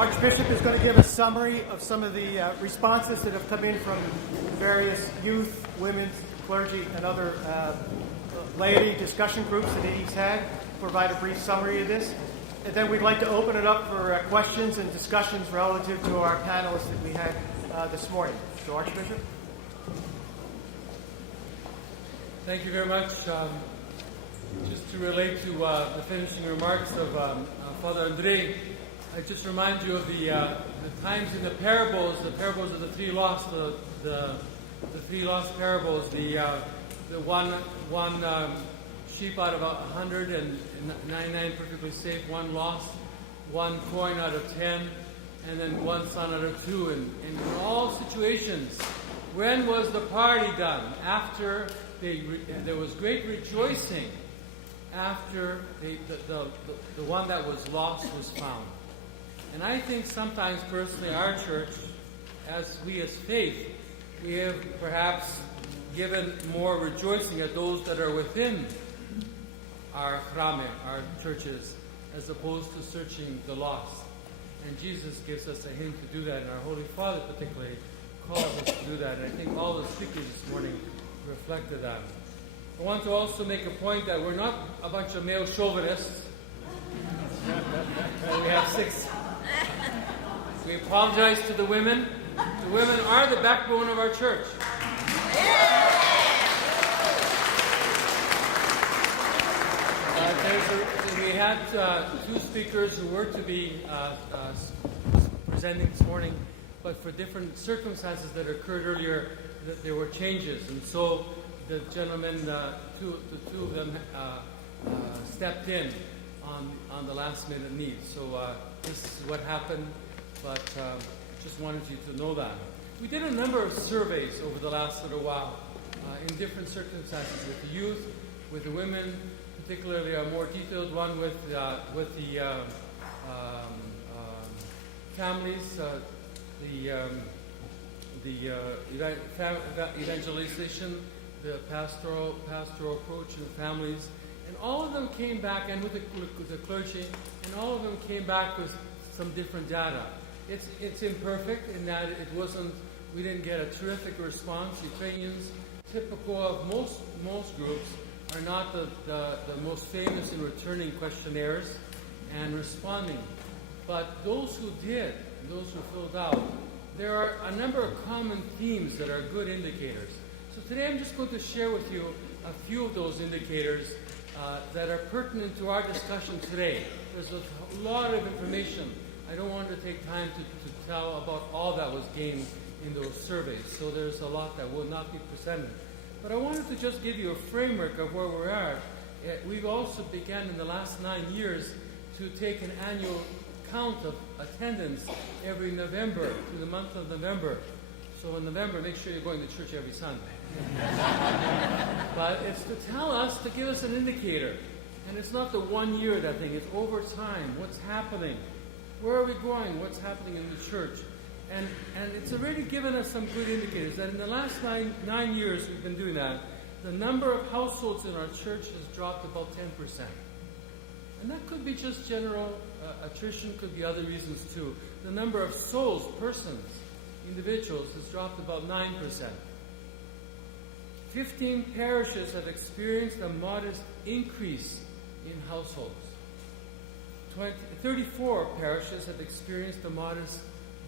Archbishop is going to give a summary of some of the responses that have come in from various youth, women's, clergy, and other laity discussion groups that he's had. Provide a brief summary of this. And then we'd like to open it up for questions and discussions relative to our panelists that we had this morning. So, Archbishop. Thank you very much. Just to relate to the finishing remarks of Father Andre, I just remind you of the times in the parables of the three lost, the three lost parables, the one sheep out of 199 perfectly safe, one lost, one coin out of 10, and then one son out of 2. And in all situations, when was the party done? After there was great rejoicing after the one that was lost was found. And I think sometimes, personally, our church, as faith, we have perhaps given more rejoicing at those that are within our chrame, our churches, as opposed to searching the lost. And Jesus gives us a hint to do that, and our Holy Father particularly calls us to do that. And I think all the speakers this morning reflected that. I want to also make a point that we're not a bunch of male chauvinists. We have 6. We apologize to the women. The women are the backbone of our church. We had 2 speakers who were to be presenting this morning, but for different circumstances that occurred earlier, there were changes. And so the gentlemen, the two of them stepped in on the last minute need. So this is what happened, but just wanted you to know that. We did a number of surveys over the last little while in different circumstances with the youth, with the women, particularly a more detailed one with the families, the evangelization, the pastoral approach in the families, and all of them came back, and with the clergy, and all of them came back with some different data. It's imperfect in that we didn't get a terrific response. Ukrainians, typical of most groups, are not the most famous in returning questionnaires and responding. But those who did, those who filled out, there are a number of common themes that are good indicators. So today I'm just going to share with you a few of those indicators that are pertinent to our discussion today. There's a lot of information. I don't want to take time to tell about all that was gained in those surveys, so there's a lot that will not be presented. But I wanted to just give you a framework of where we're at. We've also begun in the last 9 years to take an annual count of attendance every November, through the month of November. So in November, make sure you're going to church every Sunday. But it's to tell us, to give us an indicator. And it's not the 1 year that thing, it's over time. What's happening? Where are we going? What's happening in the church? And it's already given us some good indicators that in the last nine years we've been doing that, the number of households in our church has dropped about 10%. And that could be just general attrition, could be other reasons too. The number of souls, persons, individuals has dropped about 9%. 15 parishes have experienced a modest increase in households. 34 parishes have experienced a modest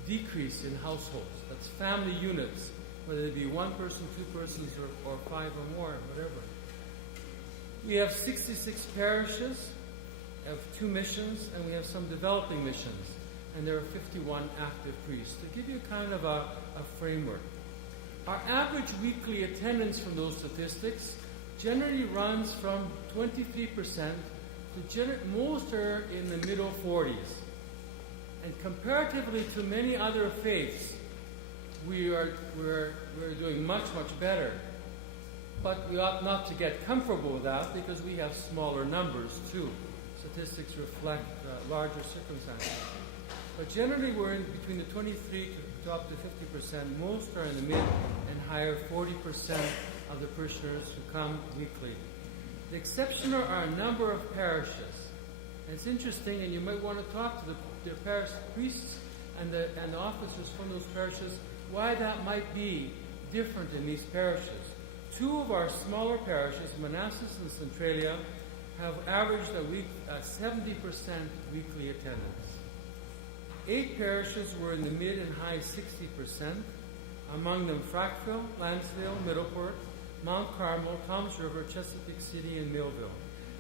decrease in households. That's family units, whether it be 1 person, 2 persons, or 5 or more, whatever. We have 66 parishes, have 2 missions, and we have some developing missions. And there are 51 active priests. To give you kind of a framework. Our average weekly attendance from those statistics generally runs from 23% to most are in the middle 40s. And comparatively to many other faiths, we're doing much, much better. But we ought not to get comfortable with that because we have smaller numbers too. Statistics reflect larger circumstances. But generally we're in between the 23 to up to 50%. Most are in the mid and higher 40% of the parishioners who come weekly. The exception are a number of parishes. And it's interesting, and you might want to talk to the their parish priests and the officers from those parishes why that might be different in these parishes. Two of our smaller parishes, Manassas and Centralia, have averaged a 70% weekly attendance. 8 parishes were in the mid and high 60%, among them Frackville, Lansdale, Middleport, Mount Carmel, Toms River, Chesapeake City, and Millville.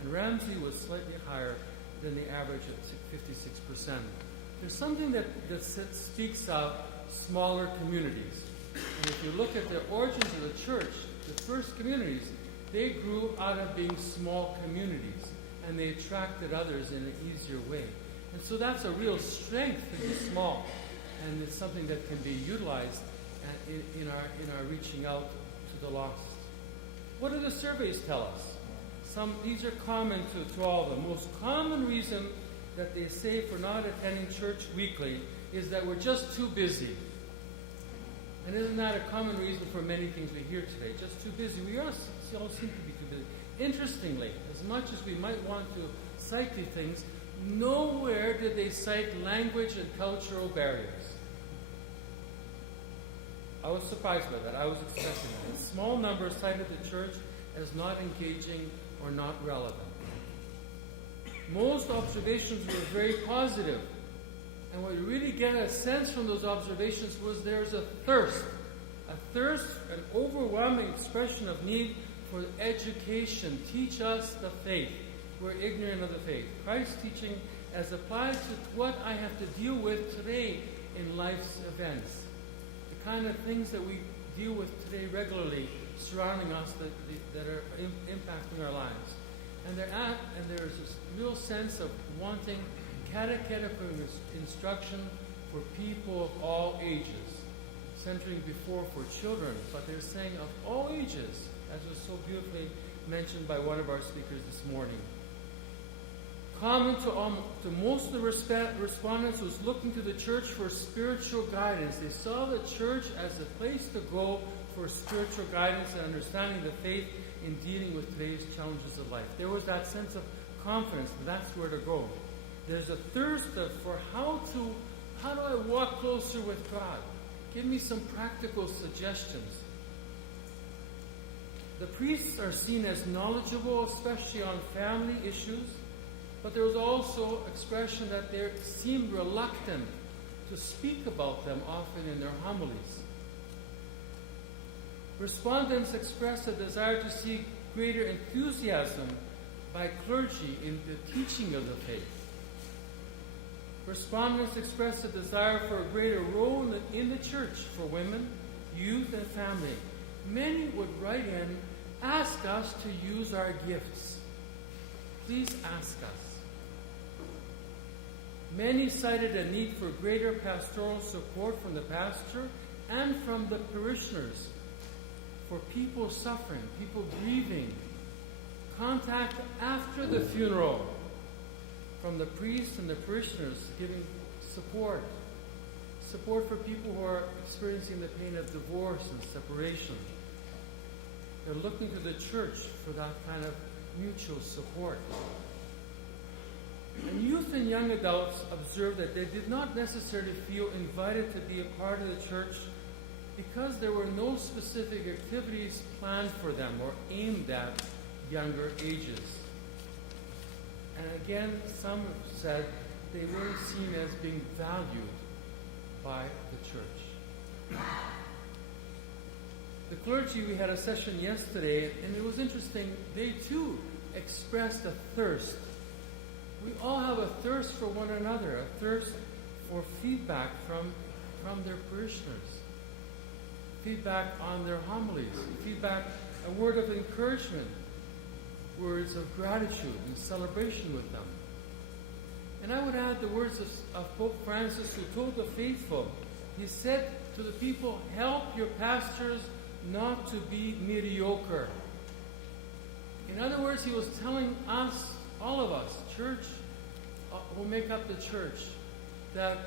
And Ramsey was slightly higher than the average at 56%. There's something that speaks of smaller communities. And if you look at the origins of the church, the first communities, they grew out of being small communities, and they attracted others in an easier way. And so that's a real strength to be small, and it's something that can be utilized in our reaching out to the lost. What do the surveys tell us? These are common to all of them. Most common reason that they say for not attending church weekly is that we're just too busy. And isn't that a common reason for many things we hear today? Just too busy. We all seem to be too busy. Interestingly, as much as we might want to cite these things, nowhere did they cite language and cultural barriers. I was surprised by that. I was expecting that. A small number cited the church as not engaging or not relevant. Most observations were very positive. And what we really get a sense from those observations was there's a thirst, an overwhelming expression of need for education. Teach us the faith. We're ignorant of the faith. Christ's teaching as applied to what I have to deal with today in life's events. The kind of things that we deal with today regularly surrounding us that are impacting our lives. And there's this real sense of wanting catechetical instruction for people of all ages, centering before for children, but they're saying of all ages, as was so beautifully mentioned by one of our speakers this morning. Common to most of the respondents was looking to the church for spiritual guidance. They saw the church as a place to go for spiritual guidance and understanding the faith in dealing with today's challenges of life. There was that sense of confidence, that's where to go. There's a thirst for how do I walk closer with God? Give me some practical suggestions. The priests are seen as knowledgeable, especially on family issues, but there was also expression that they seemed reluctant to speak about them often in their homilies. Respondents expressed a desire to see greater enthusiasm by clergy in the teaching of the faith. Respondents expressed a desire for a greater role in the church for women, youth, and family. Many would write in, ask us to use our gifts. Please ask us. Many cited a need for greater pastoral support from the pastor and from the parishioners for people suffering, people grieving. Contact after the funeral from the priests and the parishioners giving support. Support for people who are experiencing the pain of divorce and separation. They're looking to the church for that kind of mutual support. And youth and young adults observed that they did not necessarily feel invited to be a part of the church because there were no specific activities planned for them or aimed at younger ages. And again, some said they weren't seen as being valued by the church. The clergy, we had a session yesterday, and it was interesting. They too expressed a thirst. We all have a thirst for one another, a thirst for feedback from their parishioners, feedback on their homilies, feedback, a word of encouragement, words of gratitude and celebration with them. And I would add the words of Pope Francis, who told the faithful, he said to the people, help your pastors not to be mediocre. In other words, he was telling us, all of us, church, who make up the church, that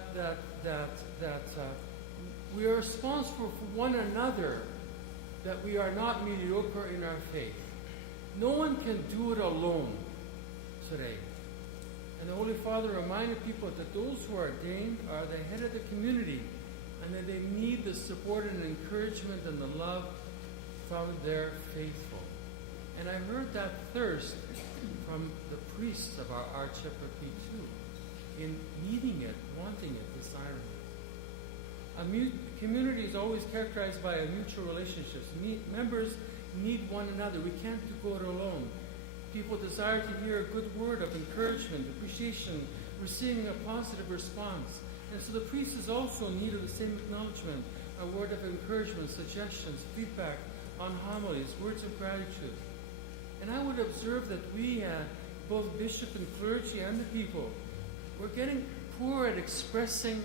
we are responsible for one another, that we are not mediocre in our faith. No one can do it alone today. And the Holy Father reminded people that those who are ordained are the head of the community, and that they need the support and encouragement and the love from their faithful. And I heard that thirst from the priests of our Archieparchy too, in needing it, wanting it, desiring it. A community is always characterized by a mutual relationships. Members need one another. We can't go it alone. People desire to hear a good word of encouragement, appreciation, receiving a positive response. And so the priest is also in need of the same acknowledgement, a word of encouragement, suggestions, feedback on homilies, words of gratitude. And I would observe that we, both bishop and clergy and the people, we're getting poor at expressing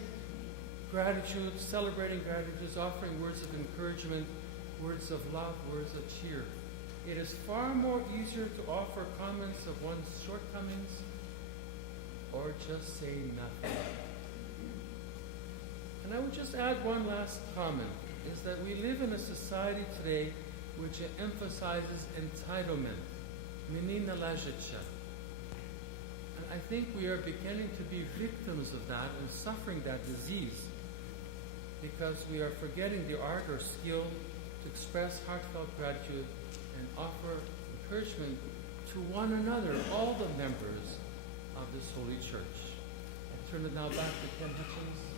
gratitude, celebrating gratitude, offering words of encouragement, words of love, words of cheer. It is far more easier to offer comments of one's shortcomings or just say nothing. And I would just add one last comment, is that we live in a society today which emphasizes entitlement, meni należycie. And I think we are beginning to be victims of that and suffering that disease because we are forgetting the art or skill to express heartfelt gratitude and offer encouragement to one another, all the members of this holy church. I turn it now back to Ken Hutchins.